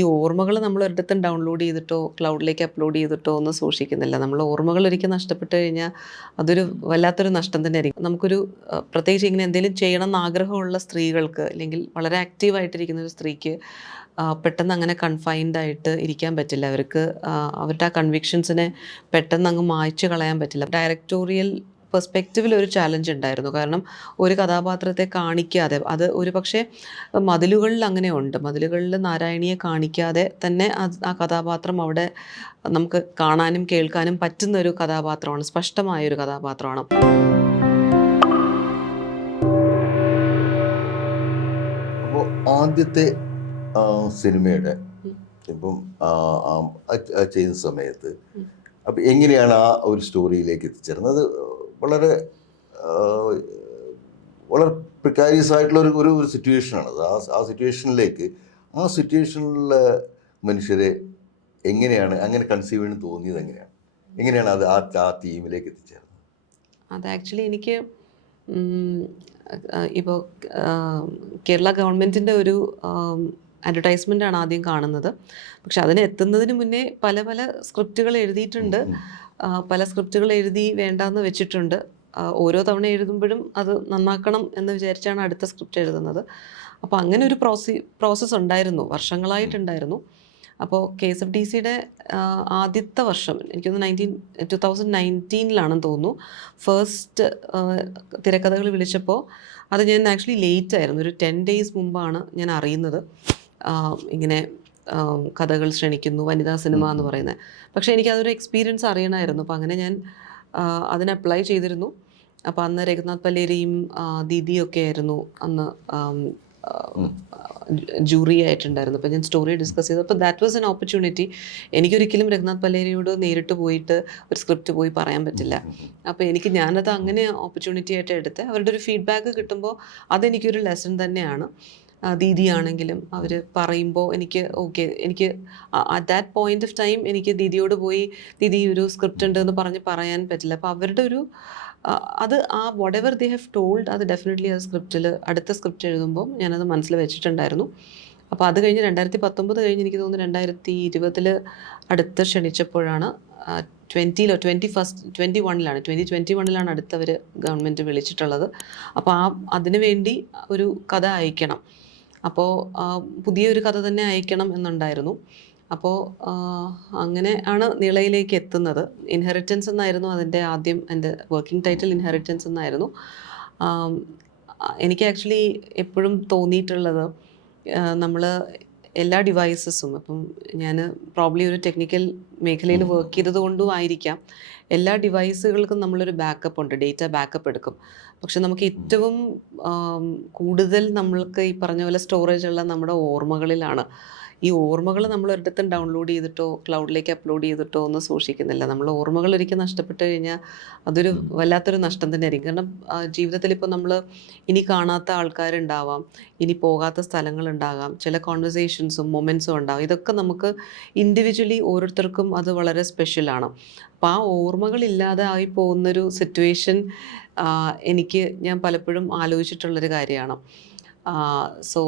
ഈ ഓർമ്മകൾ നമ്മൾ ഒരിടത്തും ഡൗൺലോഡ് ചെയ്തിട്ടോ ക്ലൗഡിലേക്ക് അപ്ലോഡ് ചെയ്തിട്ടോ ഒന്നും സൂക്ഷിക്കുന്നില്ല. നമ്മൾ ഓർമ്മകൾ ഒരിക്കൽ നഷ്ടപ്പെട്ട് കഴിഞ്ഞാൽ അതൊരു വല്ലാത്തൊരു നഷ്ടം തന്നെയായിരിക്കും. നമുക്കൊരു പ്രത്യേകിച്ച് ഇങ്ങനെ എന്തെങ്കിലും ചെയ്യണം എന്ന് ആഗ്രഹമുള്ള സ്ത്രീകൾക്ക്, അല്ലെങ്കിൽ വളരെ ആക്റ്റീവായിട്ടിരിക്കുന്ന ഒരു സ്ത്രീക്ക് പെട്ടെന്ന് അങ്ങനെ കൺഫൈൻഡ് ആയിട്ട് ഇരിക്കാൻ പറ്റില്ല. അവർക്ക് അവരുടെ ആ കൺവിക്ഷൻസിനെ പെട്ടെന്ന് അങ്ങ് മായ്ച്ചു കളയാൻ പറ്റില്ല. ഡയറക്ടോറിയൽ പെർസ്പെക്റ്റീവിൽ ഒരു ചാലഞ്ച് ഉണ്ടായിരുന്നു. കാരണം ഒരു കഥാപാത്രത്തെ കാണിക്കാതെ, അത് ഒരു പക്ഷേ മതിലുകളിൽ അങ്ങനെ ഉണ്ട്. മതിലുകളിൽ നാരായണിയെ കാണിക്കാതെ തന്നെ ആ കഥാപാത്രം അവിടെ നമുക്ക് കാണാനും കേൾക്കാനും പറ്റുന്ന ഒരു കഥാപാത്രമാണ്, സ്പഷ്ടമായൊരു കഥാപാത്രമാണ്. അപ്പോൾ ആദ്യത്തെ സിനിമയുടെ ഇപ്പം ചെയ്യുന്ന സമയത്ത് അപ്പം എങ്ങനെയാണ് ആ ഒരു സ്റ്റോറിയിലേക്ക് എത്തിച്ചേർന്നത്? അത് വളരെ വളരെ പ്രിക്കാരിയസ് ആയിട്ടുള്ള ഒരു സിറ്റുവേഷനാണത്. ആ സിറ്റുവേഷനിലെ മനുഷ്യരെ എങ്ങനെയാണ് അങ്ങനെ കൺസീവ് ചെയ്യാൻ തോന്നിയത്? എങ്ങനെയാണ് അത് ആ തീമിലേക്ക് എത്തിച്ചേർന്നത്? അത് ആക്ച്വലി എനിക്ക് ഇപ്പോൾ കേരള ഗവൺമെൻറ്റിൻ്റെ ഒരു അഡ്വർടൈസ്മെൻ്റാണ് ആദ്യം കാണുന്നത്. പക്ഷെ അതിന് എത്തുന്നതിന് മുന്നേ പല പല സ്ക്രിപ്റ്റുകൾ എഴുതിയിട്ടുണ്ട്. പല സ്ക്രിപ്റ്റുകൾ എഴുതി വേണ്ടാന്ന് വെച്ചിട്ടുണ്ട്. ഓരോ തവണ എഴുതുമ്പോഴും അത് നന്നാക്കണം എന്ന് വിചാരിച്ചാണ് അടുത്ത സ്ക്രിപ്റ്റ് എഴുതുന്നത്. അപ്പോൾ അങ്ങനെ ഒരു പ്രോസസ്സ് ഉണ്ടായിരുന്നു, വർഷങ്ങളായിട്ടുണ്ടായിരുന്നു. അപ്പോൾ KSFDCയുടെ ആദ്യത്തെ വർഷം എനിക്കൊന്ന് 2019 തോന്നുന്നു ഫസ്റ്റ് തിരക്കഥകൾ വിളിച്ചപ്പോൾ, അത് ഞാൻ ആക്ച്വലി ലേറ്റ് ആയിരുന്നു. ഒരു 10 days മുമ്പാണ് ഞാൻ അറിയുന്നത് ഇങ്ങനെ കഥകൾ ക്ഷണിക്കുന്നു, വനിതാ സിനിമ എന്ന് പറയുന്നത്. പക്ഷേ എനിക്കതൊരു എക്സ്പീരിയൻസ് അറിയണമായിരുന്നു. അപ്പോൾ അങ്ങനെ ഞാൻ അതിന് അപ്ലൈ ചെയ്തിരുന്നു. അപ്പോൾ അന്ന് രഘുനാഥ് പലേരിയും ദീദിയൊക്കെ ആയിരുന്നു അന്ന് ജൂറി ആയിട്ടുണ്ടായിരുന്നു. അപ്പോൾ ഞാൻ സ്റ്റോറി ഡിസ്കസ് ചെയ്തു. അപ്പോൾ ദാറ്റ് വാസ് എൻ ഓപ്പർച്യൂണിറ്റി. എനിക്കൊരിക്കലും രഘുനാഥ് പലേരിയോട് നേരിട്ട് പോയിട്ട് ഒരു സ്ക്രിപ്റ്റ് പോയി പറയാൻ പറ്റില്ല. അപ്പോൾ ഞാനത് അങ്ങനെ ഓപ്പർച്യൂണിറ്റി ആയിട്ട് എടുത്ത് അവരുടെ ഒരു ഫീഡ്ബാക്ക് കിട്ടുമ്പോൾ അതെനിക്കൊരു ലെസൺ തന്നെയാണ്. ദീദിയാണെങ്കിലും അവർ പറയുമ്പോൾ എനിക്ക് at that point of time എനിക്ക് ദീദിയോട് പോയി ദീദി ഒരു സ്ക്രിപ്റ്റ് ഉണ്ട് എന്ന് പറയാൻ പറ്റില്ല. അപ്പോൾ അവരുടെ ഒരു അത് what ever they have told അത് ഡെഫിനറ്റ്ലി ആ സ്ക്രിപ്റ്റിൽ അടുത്ത സ്ക്രിപ്റ്റ് എഴുതുമ്പോൾ ഞാനത് മനസ്സിൽ വെച്ചിട്ടുണ്ടായിരുന്നു. അപ്പോൾ അത് കഴിഞ്ഞ് 2019 കഴിഞ്ഞ് എനിക്ക് തോന്നുന്നു 2020 അടുത്ത് ക്ഷണിച്ചപ്പോഴാണ് 2021 അടുത്തവർ ഗവൺമെൻറ് വിളിച്ചിട്ടുള്ളത്. അപ്പോൾ അതിനു വേണ്ടി ഒരു കഥ അയക്കണം. അപ്പോൾ പുതിയൊരു കഥ തന്നെ അയക്കണം എന്നുണ്ടായിരുന്നു. അപ്പോൾ അങ്ങനെ ആണ് നിളയിലേക്ക് എത്തുന്നത്. ഇൻഹെറിറ്റൻസ് എന്നായിരുന്നു അതിൻ്റെ ആദ്യം, എൻ്റെ വർക്കിംഗ് ടൈറ്റിൽ ഇൻഹെറിറ്റൻസ് എന്നായിരുന്നു. എനിക്ക് ആക്ച്വലി എപ്പോഴും തോന്നിയിട്ടുള്ളത്, നമ്മൾ എല്ലാ ഡിവൈസസും, ഇപ്പം ഞാൻ പ്രോബ്ലി ഒരു ടെക്നിക്കൽ മേഖലയിൽ വർക്ക് ചെയ്തത് കൊണ്ടും ആയിരിക്കാം, എല്ലാ ഡിവൈസുകൾക്കും നമ്മളൊരു ബാക്കപ്പ് ഉണ്ട്, ഡേറ്റ ബാക്കപ്പ് എടുക്കും. പക്ഷെ നമുക്ക് ഏറ്റവും കൂടുതൽ നമ്മൾക്ക് ഈ പറഞ്ഞ പോലെ സ്റ്റോറേജ് ഉള്ള നമ്മുടെ ഓർമ്മകളിലാണ്. ഈ ഓർമ്മകൾ നമ്മൾ ഒരിടത്തും ഡൗൺലോഡ് ചെയ്തിട്ടോ ക്ലൗഡിലേക്ക് അപ്ലോഡ് ചെയ്തിട്ടോ ഒന്നും സൂക്ഷിക്കുന്നില്ല. നമ്മൾ ഓർമ്മകൾ ഒരിക്കൽ നഷ്ടപ്പെട്ട് കഴിഞ്ഞാൽ അതൊരു വല്ലാത്തൊരു നഷ്ടം തന്നെയായിരിക്കും. കാരണം ജീവിതത്തിൽ ഇപ്പോൾ നമ്മൾ ഇനി കാണാത്ത ആൾക്കാരുണ്ടാവാം, ഇനി പോകാത്ത സ്ഥലങ്ങളുണ്ടാകാം, ചില കോൺവെർസേഷൻസും മൊമെൻറ്റ്സും ഉണ്ടാകും. ഇതൊക്കെ നമുക്ക് ഇൻഡിവിജ്വലി ഓരോരുത്തർക്കും അത് വളരെ സ്പെഷ്യലാണ്. അപ്പോൾ ആ ഓർമ്മകളില്ലാതെ ആയി പോകുന്നൊരു സിറ്റുവേഷൻ ഞാൻ പലപ്പോഴും ആലോചിച്ചിട്ടുള്ളൊരു കാര്യമാണ്. സോ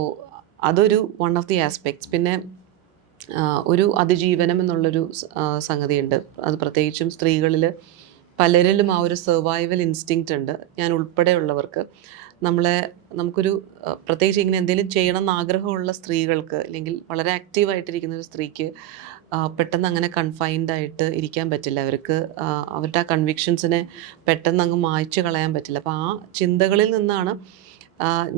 അതൊരു വൺ ഓഫ് ദി ആസ്പെക്ട്സ്. പിന്നെ ഒരു അതിജീവനം എന്നുള്ളൊരു സംഗതിയുണ്ട്. അത് പ്രത്യേകിച്ചും സ്ത്രീകളിൽ പലരിലും ആ ഒരു സർവൈവൽ ഇൻസ്റ്റിങ്ക്റ്റ് ഉണ്ട്, ഞാൻ ഉൾപ്പെടെയുള്ളവർക്ക്. നമുക്കൊരു പ്രത്യേകിച്ച് ഇങ്ങനെ എന്തെങ്കിലും ചെയ്യണം എന്ന് ആഗ്രഹമുള്ള സ്ത്രീകൾക്ക്, അല്ലെങ്കിൽ വളരെ ആക്റ്റീവായിട്ടിരിക്കുന്ന ഒരു സ്ത്രീക്ക് പെട്ടെന്ന് അങ്ങനെ കൺഫൈൻഡ് ആയിട്ട് ഇരിക്കാൻ പറ്റില്ല. അവർക്ക് അവരുടെ ആ കൺവിക്ഷൻസിനെ പെട്ടെന്ന് അങ്ങ് മായ്ച്ചു കളയാൻ പറ്റില്ല. അപ്പോൾ ആ ചിന്തകളിൽ നിന്നാണ്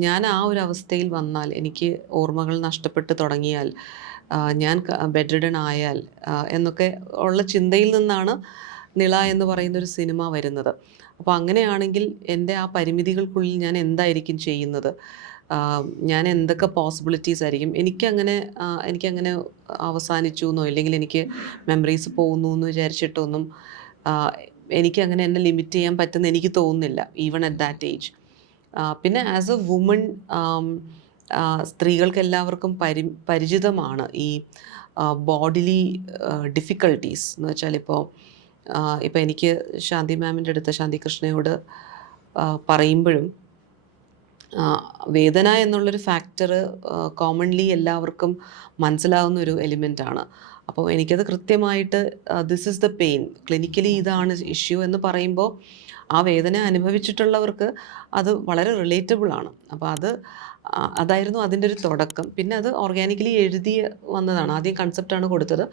ഞാൻ ആ ഒരു അവസ്ഥയിൽ വന്നാൽ, എനിക്ക് ഓർമ്മകൾ നഷ്ടപ്പെട്ട് തുടങ്ങിയാൽ, ഞാൻ ബെഡ് റിഡൺ ആയാൽ എന്നൊക്കെ ഉള്ള ചിന്തയിൽ നിന്നാണ് നിള എന്ന് പറയുന്നൊരു സിനിമ വരുന്നത്. അപ്പോൾ അങ്ങനെയാണെങ്കിൽ എൻ്റെ ആ പരിമിതികൾക്കുള്ളിൽ ഞാൻ എന്തായിരിക്കും ചെയ്യുന്നത്, ഞാൻ എന്തൊക്കെ പോസിബിലിറ്റീസ് ആയിരിക്കും. എനിക്കങ്ങനെ അവസാനിച്ചു എന്നോ ഇല്ലെങ്കിൽ എനിക്ക് മെമ്മറീസ് പോകുന്നു എന്ന് വിചാരിച്ചിട്ടൊന്നും എനിക്കങ്ങനെ എന്നെ ലിമിറ്റ് ചെയ്യാൻ പറ്റുന്ന എനിക്ക് തോന്നുന്നില്ല, ഈവൺ അറ്റ് ദാറ്റ് ഏജ്. പിന്നെ ആസ് എ വുമൺ, സ്ത്രീകൾക്ക് എല്ലാവർക്കും പരിചിതമാണ് ഈ ബോഡിലി ഡിഫിക്കൽട്ടീസ് എന്ന് വെച്ചാൽ, ഇപ്പോൾ എനിക്ക് ശാന്തി മാമിൻ്റെ അടുത്ത്, ശാന്തി കൃഷ്ണയോട് പറയുമ്പോഴും ആ, വേദന എന്നുള്ളൊരു ഫാക്ടർ കോമൺലി എല്ലാവർക്കും മനസ്സിലാവുന്ന ഒരു എലിമെൻ്റ് ആണ്. അപ്പോൾ എനിക്കത് കൃത്യമായിട്ട് this is the pain, clinically ഇതാണ് ഇഷ്യൂ എന്ന് പറയുമ്പോൾ ആ വേദന അനുഭവിച്ചിട്ടുള്ളവർക്ക് അത് വളരെ റിലേറ്റബിൾ ആണ്. അപ്പോൾ അതായിരുന്നു അതിൻ്റെ ഒരു തുടക്കം. പിന്നെ അത് ഓർഗാനിക്കലി എഴുതി വന്നതാണ്. ആദ്യം കൺസെപ്റ്റാണ് കൊടുത്തത്.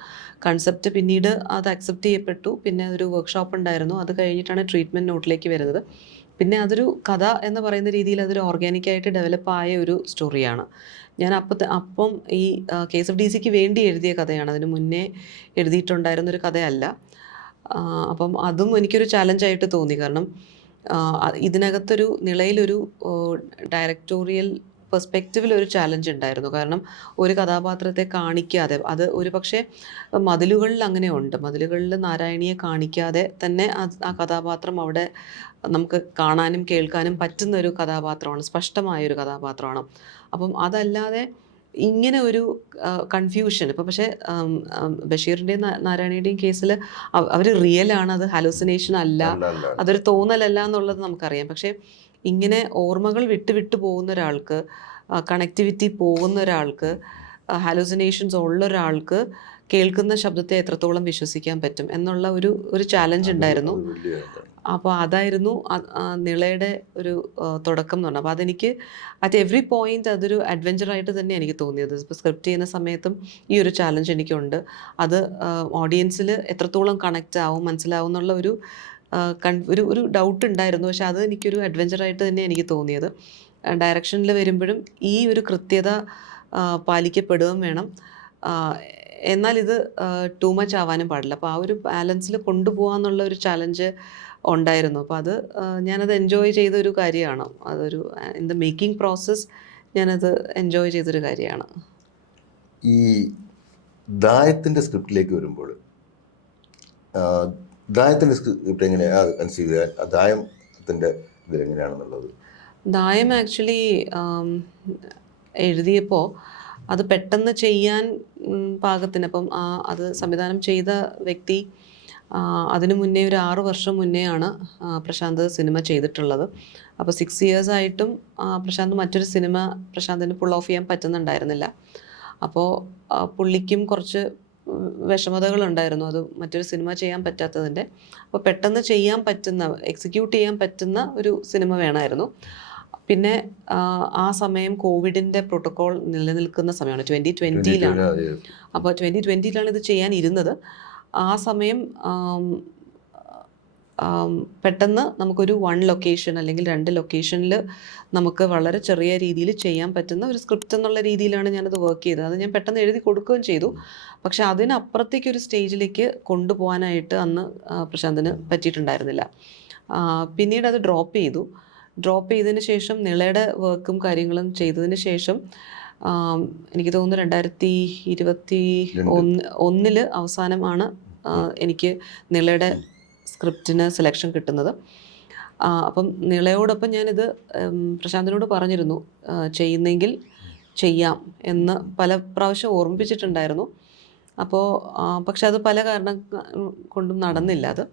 കൺസെപ്റ്റ് പിന്നീട് അത് അക്സെപ്റ്റ് ചെയ്യപ്പെട്ടു. പിന്നെ ഒരു വർക്ക്ഷോപ്പ് ഉണ്ടായിരുന്നു. അത് കഴിഞ്ഞിട്ടാണ് ട്രീറ്റ്മെൻറ്റ് നോട്ടിലേക്ക് വരുന്നത്. പിന്നെ അതൊരു കഥ എന്ന് പറയുന്ന രീതിയിൽ അതൊരു ഓർഗാനിക്കായിട്ട് ഡെവലപ്പായ ഒരു സ്റ്റോറിയാണ്. ഞാൻ അപ്പം ഈ KSFDC വേണ്ടി എഴുതിയ കഥയാണ്. അതിന് മുന്നേ എഴുതിയിട്ടുണ്ടായിരുന്നൊരു കഥയല്ല. അപ്പം അതും എനിക്കൊരു ചാലഞ്ചായിട്ട് തോന്നി. കാരണം ഇതിനകത്തൊരു നിളയിലൊരു ഡയറക്ടോറിയൽ പെർസ്പെക്റ്റീവിൽ ഒരു ചാലഞ്ച് ഉണ്ടായിരുന്നു. കാരണം ഒരു കഥാപാത്രത്തെ കാണിക്കാതെ, അത് ഒരു പക്ഷേ മതിലുകളിൽ അങ്ങനെ ഉണ്ട്. മതിലുകളിൽ നാരായണിയെ കാണിക്കാതെ തന്നെ ആ കഥാപാത്രം അവിടെ നമുക്ക് കാണാനും കേൾക്കാനും പറ്റുന്ന ഒരു കഥാപാത്രമാണ്, സ്പഷ്ടമായൊരു കഥാപാത്രമാണ്. അപ്പം അതല്ലാതെ ഇങ്ങനെ ഒരു കൺഫ്യൂഷൻ ഇപ്പം പക്ഷേ ബഷീറിൻ്റെയും നാരായണിയുടെയും കേസിൽ അവർ റിയലാണ്, അത് ഹാലൂസിനേഷൻ അല്ല, അതൊരു തോന്നലല്ല എന്നുള്ളത് നമുക്കറിയാം. പക്ഷേ ഇങ്ങനെ ഓർമ്മകൾ വിട്ട് പോകുന്ന ഒരാൾക്ക്, കണക്ടിവിറ്റി പോകുന്ന ഒരാൾക്ക്, ഹാലൂസിനേഷൻസ് ഉള്ള ഒരാൾക്ക് കേൾക്കുന്ന ശബ്ദത്തെ എത്രത്തോളം വിശ്വസിക്കാൻ പറ്റും എന്നുള്ള ഒരു ചാലഞ്ച് ഉണ്ടായിരുന്നു. അപ്പോൾ അതായിരുന്നു നിളയുടെ ഒരു തുടക്കം എന്ന് പറഞ്ഞാൽ. അപ്പോൾ അതെനിക്ക് അറ്റ് എവറി പോയിന്റ് അതൊരു അഡ്വഞ്ചറായിട്ട് തന്നെ എനിക്ക് തോന്നിയത്. ഇപ്പോൾ സ്ക്രിപ്റ്റ് ചെയ്യുന്ന സമയത്തും ഈ ഒരു ചാലഞ്ച് എനിക്കുണ്ട്. അത് ഓഡിയൻസിൽ എത്രത്തോളം കണക്റ്റ് ആവും, മനസ്സിലാവും എന്നുള്ള ഒരു ഡൗട്ട് ഉണ്ടായിരുന്നു. പക്ഷെ അത് എനിക്കൊരു അഡ്വഞ്ചറായിട്ട് തന്നെ എനിക്ക് തോന്നിയത്. ഡയറക്ഷനിൽ വരുമ്പോഴും ഈ ഒരു കൃത്യത പാലിക്കപ്പെടുകയും വേണം. എന്നാൽ ഇത് ടൂ മച്ച് ആവാനും പാടില്ല. അപ്പോൾ ആ ഒരു ബാലൻസിൽ കൊണ്ടുപോകാന്നുള്ള ഒരു ചാലഞ്ച് ഉണ്ടായിരുന്നു. അപ്പോൾ ഞാനത് എൻജോയ് ചെയ്തൊരു കാര്യമാണ്. അതൊരു ഇൻ ദ മേക്കിംഗ് പ്രോസസ്സ് ഞാനത് എൻജോയ് ചെയ്തൊരു കാര്യമാണ്. ഈ ദായത്തിൻ്റെ സ്ക്രിപ്റ്റിലേക്ക് വരുമ്പോൾ ദായത്തിൻ്റെ സ്ക്രിപ്റ്റ് എങ്ങനെയാണ് കൺസീവ് ചെയ്യുക? ദായത്തിൻ്റെ ഇതിലെങ്ങനെയാണെന്നുള്ളത്? ദായം ആക്ച്വലി എഴുതിയപ്പോൾ അത് പെട്ടെന്ന് ചെയ്യാൻ പാകത്തിന്, അപ്പം അത് സംവിധാനം ചെയ്ത വ്യക്തി അതിനു മുന്നേ ഒരു 6 വർഷം മുന്നേ ആണ് പ്രശാന്ത് സിനിമ ചെയ്തിട്ടുള്ളത്. അപ്പോൾ 6 years ആയിട്ടും പ്രശാന്ത് മറ്റൊരു സിനിമ പ്രശാന്തിന് പുൾ ഓഫ് ചെയ്യാൻ പറ്റുന്നുണ്ടായിരുന്നില്ല. അപ്പോൾ പുള്ളിക്കും കുറച്ച് വിഷമതകളുണ്ടായിരുന്നു, അത് മറ്റൊരു സിനിമ ചെയ്യാൻ പറ്റാത്തതിൻ്റെ. അപ്പോൾ പെട്ടെന്ന് ചെയ്യാൻ പറ്റുന്ന, എക്സിക്യൂട്ട് ചെയ്യാൻ പറ്റുന്ന ഒരു സിനിമ വേണമായിരുന്നു. പിന്നെ ആ സമയം കോവിഡിൻ്റെ പ്രോട്ടോക്കോൾ നിലനിൽക്കുന്ന സമയമാണ്, 2020-ലാണ്. അപ്പോൾ 2020-ലാണ് ഇത് ചെയ്യാൻ ഇരുന്നത്. ആ സമയം പെട്ടെന്ന് നമുക്കൊരു 1 ലൊക്കേഷൻ അല്ലെങ്കിൽ 2 ലൊക്കേഷനിൽ നമുക്ക് വളരെ ചെറിയ രീതിയിൽ ചെയ്യാൻ പറ്റുന്ന ഒരു സ്ക്രിപ്റ്റ് എന്നുള്ള രീതിയിലാണ് ഞാനത് വർക്ക് ചെയ്തത്. അത് ഞാൻ പെട്ടെന്ന് എഴുതി കൊടുക്കുകയും ചെയ്തു. പക്ഷെ അതിനപ്പുറത്തേക്കൊരു സ്റ്റേജിലേക്ക് കൊണ്ടുപോകാനായിട്ട് അന്ന് പ്രശാന്തിന് പറ്റിയിട്ടുണ്ടായിരുന്നില്ല. പിന്നീട് അത് ഡ്രോപ്പ് ചെയ്തതിന് ശേഷം നിളയുടെ വർക്കും കാര്യങ്ങളും ചെയ്തതിന് ശേഷം എനിക്ക് തോന്നുന്നു 2021 അവസാനമാണ് എനിക്ക് നിളയുടെ സ്ക്രിപ്റ്റിന് സെലക്ഷൻ കിട്ടുന്നത്. അപ്പം നിളയോടൊപ്പം ഞാനിത് പ്രശാന്തിനോട് പറഞ്ഞിരുന്നു, ചെയ്യുന്നെങ്കിൽ ചെയ്യാം എന്ന് പല പ്രാവശ്യം ഓർമ്മിപ്പിച്ചിട്ടുണ്ടായിരുന്നു. അപ്പോൾ പക്ഷെ അത് പല കാരണം കൊണ്ടും നടന്നില്ല അത്.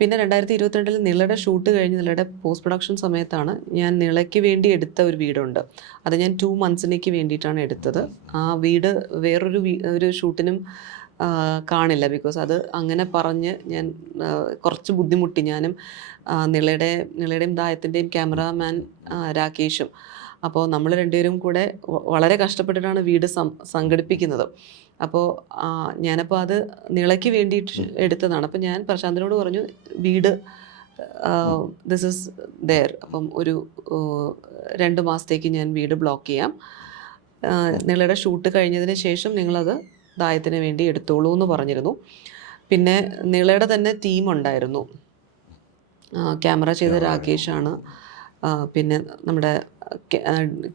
പിന്നെ 2022 നിളയുടെ ഷൂട്ട് കഴിഞ്ഞ് നിളയുടെ പോസ്റ്റ് പ്രൊഡക്ഷൻ സമയത്താണ് ഞാൻ നിളയ്ക്ക് വേണ്ടി എടുത്ത ഒരു വീടുണ്ട്. അത് ഞാൻ 2 months വേണ്ടിയിട്ടാണ് എടുത്തത്. ആ വീട് ഒരു ഷൂട്ടിനും കാണില്ല. ബിക്കോസ് അത് അങ്ങനെ പറഞ്ഞ് ഞാൻ കുറച്ച് ബുദ്ധിമുട്ടി. ഞാനും നിളയുടെയും ദായത്തിൻ്റെയും ക്യാമറാമാൻ രാകേഷും. അപ്പോൾ നമ്മൾ രണ്ടുപേരും കൂടെ വളരെ കഷ്ടപ്പെട്ടിട്ടാണ് വീട് സംഘടിപ്പിക്കുന്നത്. അപ്പോൾ ഞാനപ്പോൾ അത് നിളയ്ക്ക് വേണ്ടിയിട്ട് എടുത്തതാണ്. അപ്പം ഞാൻ പ്രശാന്തിനോട് പറഞ്ഞു, വീട് ദിസ് ഇസ് ദെയർ, അപ്പം ഒരു 2 മാസത്തേക്ക് ഞാൻ വീട് ബ്ലോക്ക് ചെയ്യാം. നിളയുടെ ഷൂട്ട് കഴിഞ്ഞതിന് ശേഷം നിങ്ങളത് ദായത്തിന് വേണ്ടി എടുത്തോളൂ എന്ന് പറഞ്ഞിരുന്നു. പിന്നെ നിളയുടെ തന്നെ ടീമുണ്ടായിരുന്നു. ക്യാമറ ചെയ്ത രാകേഷാണ്. പിന്നെ നമ്മുടെ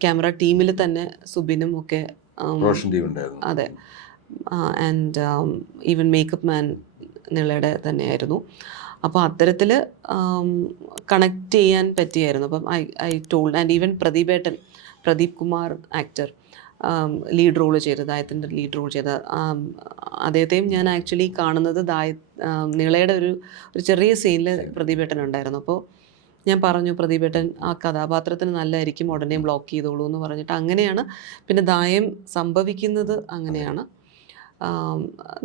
ക്യാമറ ടീമിൽ തന്നെ സുബിനും ഒക്കെ, അതെ, ആൻഡ് ഈവൻ മേക്കപ്പ് മാൻ നിളയുടെ തന്നെയായിരുന്നു. അപ്പോൾ അത്തരത്തിൽ കണക്ട് ചെയ്യാൻ പറ്റിയായിരുന്നു. അപ്പം I told, and even Pradeep Kumar actor lead role ചെയ്ത്, ദായത്തിൻ്റെ ലീഡ് റോൾ ചെയ്ത അദ്ദേഹത്തെയും ഞാൻ ആക്ച്വലി കാണുന്നത് നിളയുടെ ഒരു ചെറിയ സീനിൽ പ്രദീപേട്ടൻ ഉണ്ടായിരുന്നു. അപ്പോൾ ഞാൻ പറഞ്ഞു പ്രദീപേട്ടൻ ആ കഥാപാത്രത്തിന് നല്ലതായിരിക്കും, ഉടനെ ബ്ലോക്ക് ചെയ്തോളൂ എന്ന് പറഞ്ഞിട്ട് അങ്ങനെയാണ് പിന്നെ ദായം സംഭവിക്കുന്നത്. അങ്ങനെയാണ്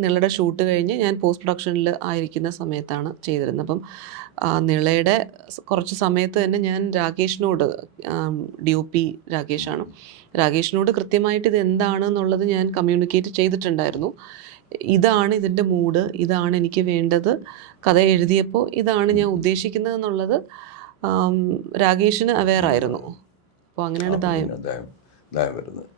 നിളയുടെ ഷൂട്ട് കഴിഞ്ഞ് ഞാൻ പോസ്റ്റ് പ്രൊഡക്ഷനിൽ ആയിരിക്കുന്ന സമയത്താണ് ചെയ്തിരുന്നത്. അപ്പം നിളയുടെ കുറച്ച് സമയത്ത് തന്നെ ഞാൻ രാകേഷിനോട്, DOP രാകേഷാണ്, രാകേഷിനോട് കൃത്യമായിട്ട് ഇത് എന്താണെന്നുള്ളത് ഞാൻ കമ്മ്യൂണിക്കേറ്റ് ചെയ്തിട്ടുണ്ടായിരുന്നു. ഇതാണ് ഇതിൻ്റെ മൂഡ്, ഇതാണ് എനിക്ക് വേണ്ടത്, കഥ എഴുതിയപ്പോൾ ഇതാണ് ഞാൻ ഉദ്ദേശിക്കുന്നത് എന്നുള്ളത് രാകേഷിന് അവെയർ ആയിരുന്നു. അപ്പോൾ അങ്ങനെയാണ് ദായം ദായം വരുന്നത്.